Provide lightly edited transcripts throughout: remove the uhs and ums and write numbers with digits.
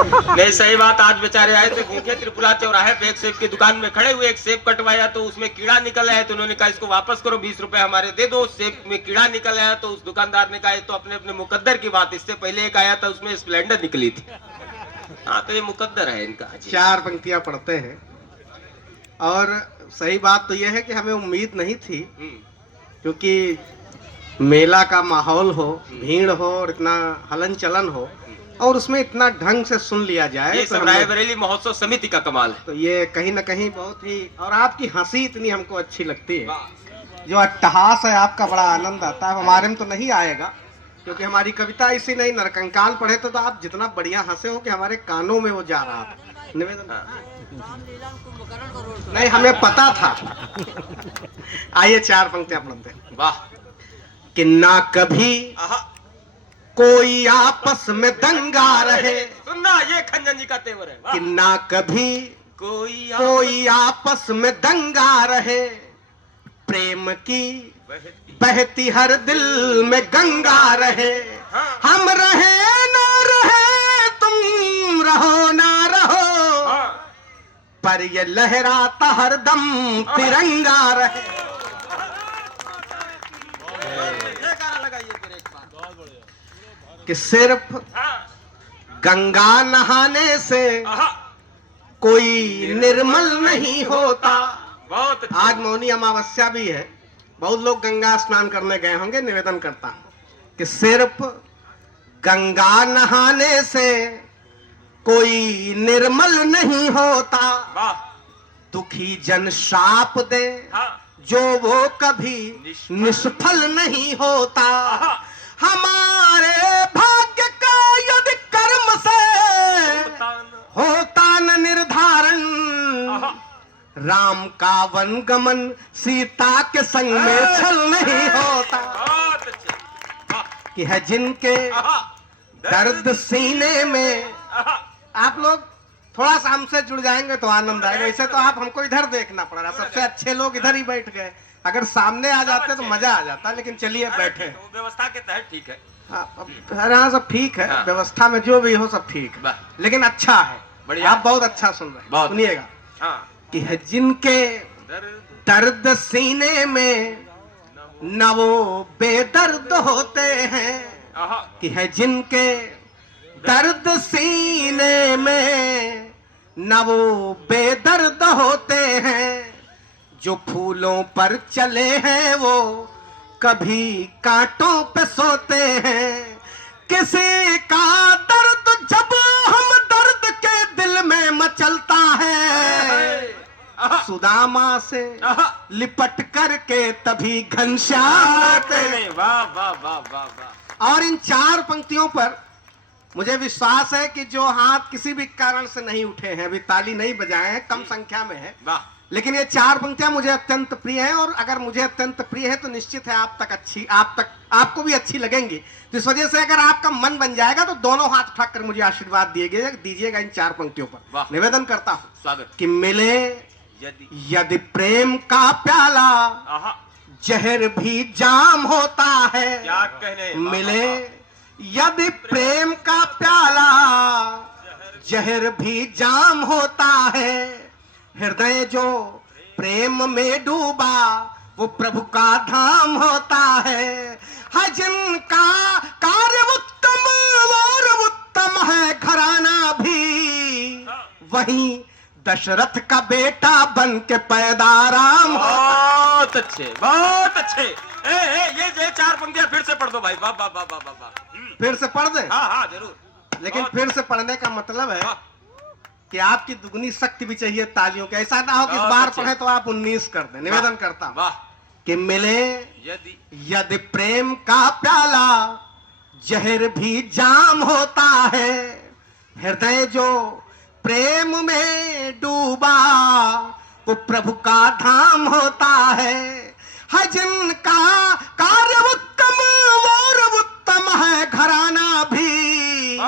नहीं सही बात, आज बेचारे आए थे भूखे त्रिपुरा चौराहे पे एक सेब की दुकान में खड़े हुए, एक सेब कटवाया तो उसमें कीड़ा निकल आया, तो उन्होंने कहा इसको वापस करो, 20 रुपए हमारे दे दो। सेब में कीड़ा निकल आया तो उस दुकानदार ने कहा तो अपने अपने मुकद्दर की बात, इससे पहले एक आया था उसमें स्प्लेंडर निकली थी। हाँ तो ये मुकद्दर है इनका। चार पंक्तियां पढ़ते हैं और सही बात तो यह है कि हमें उम्मीद नहीं थी, क्योंकि मेला का माहौल हो, भीड़ हो और इतना हलन चलन हो और उसमें इतना ढंग से सुन लिया जाए, ये तो सब रायबरेली महोत्सव समिति का कमाल है। तो ये कहीं ना कहीं बहुत ही, और आपकी हंसी इतनी हमको अच्छी लगती है, जो अट्टहास है आपका, बड़ा आनंद आता है। हमारे में तो नहीं आएगा क्योंकि हमारी कविता इसी नहीं, नरकंकाल पढ़े तो आप जितना बढ़िया हंसे हो कि हमारे कानों में वो जा रहा था। निवेदन नहीं, हमें पता था। आइए चार पंक्तियां पढ़ते हैं। वाह। कि ना कभी कोई आपस में दंगा रहे, सुनना ये खंजन जी का तेवर है। कि ना कभी कोई आपस में दंगा रहे, प्रेम की बहती हर दिल में गंगा रहे। हम रहे ना रहे, तुम रहो ना रहो, पर ये लहराता हरदम तिरंगा रहे। कि सिर्फ गंगा नहाने से कोई निर्मल नहीं होता। बहुत आज मौनी अमावस्या भी है, बहुत लोग गंगा स्नान करने गए होंगे। निवेदन करता हूं कि सिर्फ गंगा नहाने से कोई निर्मल नहीं होता। दुखी जन शाप दे जो वो कभी निष्फल नहीं होता। हमारे भाग्य का यदि कर्म से होता न निर्धारण, राम का वन गमन सीता के संग में छल नहीं होता। कि है जिनके दर्द सीने में, आप लोग थोड़ा सा हमसे जुड़ जाएंगे तो आनंद आएगा। ऐसे तो आप हमको इधर देखना पड़ रहा, सबसे अच्छे लोग इधर ही बैठ गए। अगर सामने आ जाते तो मजा आ जाता, लेकिन चलिए बैठे। व्यवस्था के तहत ठीक है। हाँ सब ठीक है। हाँ। व्यवस्था में जो भी हो सब ठीक है, लेकिन अच्छा है, बढ़िया। आप बहुत अच्छा सुन रहे हैं, सुनिएगा। हाँ। कि है जिनके दर्द सीने में न वो बेदर्द होते हैं। कि है जिनके दर्द सीने में न वो बेदर्द होते हैं। जो फूलों पर चले हैं वो कभी कांटों पे सोते हैं। किसी का दर्द जब हम दर्द के दिल में मचलता है, सुदामा से लिपट करके तभी घनश्याम आते हैं। वाह वाह वाह वाह वाह। और इन चार पंक्तियों पर मुझे विश्वास है कि जो हाथ किसी भी कारण से नहीं उठे हैं, अभी ताली नहीं बजाए हैं, कम संख्या में है, लेकिन ये चार पंक्तियां मुझे अत्यंत प्रिय हैं। और अगर मुझे अत्यंत प्रिय है तो निश्चित है आपको भी अच्छी लगेंगी। तो इस वजह से अगर आपका मन बन जाएगा तो दोनों हाथ उठाकर मुझे आशीर्वाद दीजिएगा इन चार पंक्तियों पर। निवेदन करता हूं स्वागत कि मिले यदि प्रेम का प्याला, जहर भी जाम होता है। क्या कहने। मिले यदि प्रेम का प्याला, जहर भी जाम होता है। हृदय जो प्रेम में डूबा वो प्रभु का धाम होता है। जिनका कार्य उत्तम और उत्तम है घराना भी, वहीं दशरथ का बेटा बन के पैदा राम। बहुत अच्छे बहुत अच्छे। ये चार पंक्तियां फिर से पढ़ दो भाई। वाह वाह वाह वाह वाह। फिर से पढ़ दे। हाँ हाँ जरूर, लेकिन फिर से पढ़ने का मतलब है कि आपकी दुगनी शक्ति भी चाहिए तालियों की। ऐसा ना हो कि इस बार पढ़े तो आप 19 कर दें। निवेदन करता हूं कि मिले यदि प्रेम का प्याला, जहर भी जाम होता है। हृदय जो प्रेम में डूबा वो प्रभु का धाम होता है। जिनका कार्य उत्तम और उत्तम है घराना भी,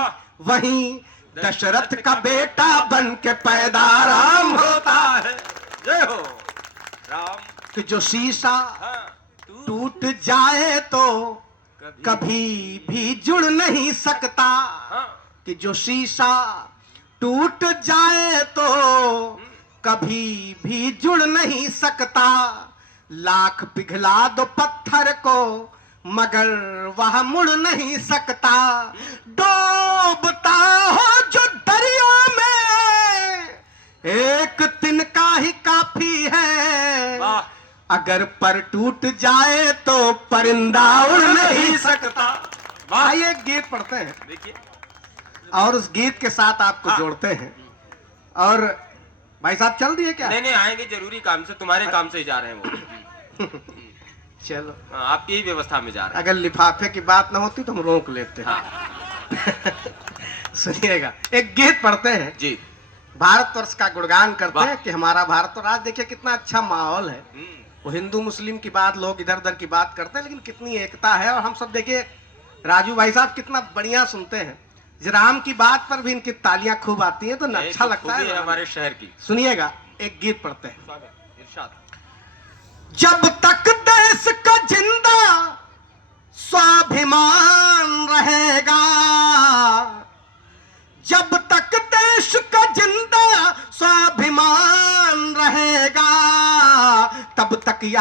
वहीं दशरथ का बेटा बन के पैदा राम होता है। जय हो राम। कि जो शीशा टूट जाए तो कभी भी जुड़ नहीं सकता। कि जो शीशा टूट जाए तो कभी भी जुड़ नहीं सकता, लाख पिघला दो पत्थर को मगर वह मुड़ नहीं सकता, डूबता हो जो दरिया में एक तिनका ही काफी है, अगर पर टूट जाए तो परिंदा उड़ नहीं सकता। आइए एक गीत पढ़ते हैं, देखिए, और उस गीत के साथ आपको जोड़ते हैं। और भाई साहब चल दिए क्या? नहीं आएंगे, जरूरी काम से, तुम्हारे काम से ही जा रहे हैं वो। चलो आपकी ही व्यवस्था में जा रहे हैं। अगर लिफाफे की बात ना होती तो हम रोक लेते हैं। सुनिएगा, एक गीत पढ़ते हैं जी, भारतवर्ष का गुणगान करते हैं कि हमारा भारत। और आज देखिए कितना अच्छा माहौल है, वो हिंदू मुस्लिम की बात, लोग इधर उधर की बात करते हैं, लेकिन कितनी एकता है। और हम सब देखिए राजू भाई साहब कितना बढ़िया सुनते हैं, राम की बात पर भी इनकी तालियां खूब आती हैं, तो अच्छा लगता है हमारे शहर की। सुनिएगा, एक गीत पढ़ते हैं। जब तक देश का जिंदा स्वाभिमान रहेगा, जब तक देश का जिंदा स्वाभिमान रहेगा, तब तक यह